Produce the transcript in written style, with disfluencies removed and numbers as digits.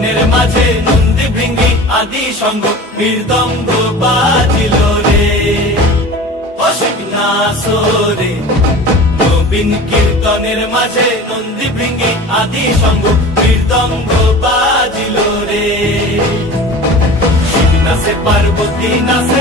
কীর্তনের মাঝে নন্দী ভৃঙ্গি আদি সঙ্গ মৃদঙ্গ বাজিল রে। অশিক নাসরে নবীন কীর্তনের মাঝে নন্দী ভৃঙ্গি আদি সঙ্গ মৃদঙ্গ বাজিল রে। শিব নাচে পার্বতী নাচে